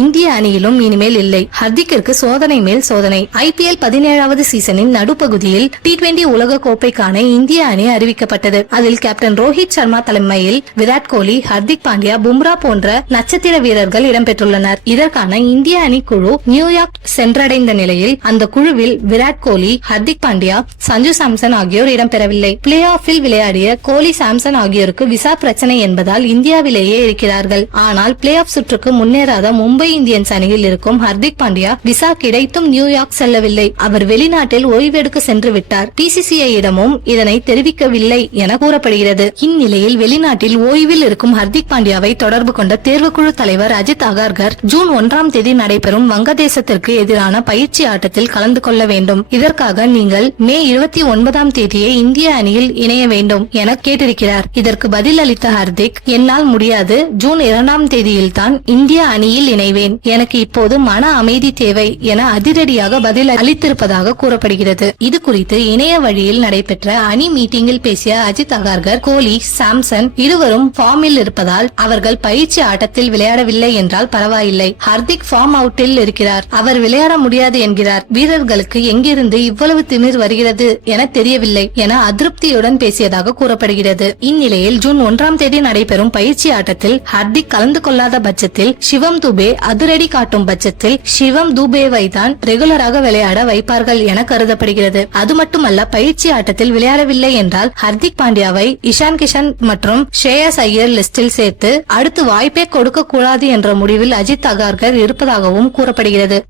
இந்திய அணியிலும் இனிமேல் இல்லை. ஹர்திக்கிற்கு சோதனை மேல் சோதனை. IPL 17வது சீசனின் நடுப்பகுதியில் T20 உலக கோப்பைக்கான இந்திய அணி அறிவிக்கப்பட்டது. அதில் கேப்டன் ரோஹித் சர்மா தலைமையில் விராட் கோலி, ஹர்திக் பாண்டியா, பும்ரா போன்ற நட்சத்திர வீரர்கள் இடம்பெற்றுள்ளனர். இதற்கான இந்திய அணி குழு நியூயார்க் சென்றடைந்த நிலையில் அந்த குழுவில் விராட் கோலி, ஹர்திக் பாண்டியா, சஞ்சு சாம்சன் ஆகியோர் இடம்பெறவில்லை. பிளே ஆஃபில் விளையாடிய கோலி, சாம்சன் ஆகியோருக்கு விசா பிரச்சனை என்பதால் இந்தியாவிலேயே இருக்கிறார்கள். ஆனால் பிளே ஆஃப் சுற்றுக்கு முன்னேறாத மும்பை இந்தியன்ஸ் அணியில் இருக்கும் ஹர்திக் பாண்டியா விசா கிடைத்தும் நியூயார்க் செல்லவில்லை. அவர் வெளிநாட்டில் ஓய்வெடுக்க சென்று விட்டார். PCCI இடமும் இதனை தெரிவிக்கவில்லை என கூறப்படுகிறது. இந்நிலையில் வெளிநாட்டில் ஓய்வில் இருக்கும் ஹர்திக் பாண்டியாவை தொடர்பு கொண்ட தேர்வுக்குழு தலைவர் அஜித் அகர்கர் ஜூன் 1ஆம் தேதி நடைபெறும் வங்கதேசத்திற்கு எதிரான பயிற்சி ஆட்டத்தில் கலந்து கொள்ள வேண்டும். இதற்காக நீங்கள் மே 29ஆம் தேதியே இந்திய அணியில் இணைய வேண்டும் என கேட்டிருக்கிறார். இதற்கு பதில் அளித்த ஹர்திக், என்னால் முடியாது, ஜூன் 2ஆம் தேதியில் தான் இந்திய அணியில் இணைவேன். எனக்கு இப்போது மன அமைதி தேவை என அதிரடியாக பதில் அளித்திருப்பதாக கூறப்படுகிறது. இது குறித்து இணைய வழியில் நடைபெற்ற அணி மீட்டிங்கில் பேசிய அஜித் அகர்கர், கோலி, சாம்சன் இருவரும் ஃபார்மில் இருப்பதால் அவர்கள் பயிற்சி ஆட்டத்தில் விளையாடவில்லை என்றால் பரவாயில்லை. ஹர்திக் ஃபார்ம் அவுட்டில் இருக்கிறார், அவர் விளையாட முடியாது என்கிறார். வீரர்களுக்கு எங்கிருந்து இவ்வளவு திமிர் வருகிறது என தெரியவில்லை என அதிருப்தியுடன் பேசியதாக கூறப்படுகிறது. இந்நிலையில் ஜூன் 1ஆம் தேதி நடைபெறும் பயிற்சி ஆட்டத்தில் ஹர்திக் கலந்து கொள்ளாத பட்சத்தில் சிவம் துபே அதிரடி காட்டும் பட்சத்தில் சிவம் துபேவை தான் ரெகுலராக விளையாட வைப்பார்கள் என கருதப்படுகிறது. அது மட்டுமல்ல, பயிற்சி ஆட்டத்தில் விளையாடவில்லை என்றால் ஹர்திக் பாண்டியாவை இஷான் கிஷன் மற்றும் ஷ்ரேயஸ் ஐயர் லிஸ்டில் சேர்த்து அடுத்து வாய்ப்பே கொடுக்க கூடாது என்ற முடிவில் அஜித் அகர்கர் இருப்பதாகவும் கூறப்படுகிறது.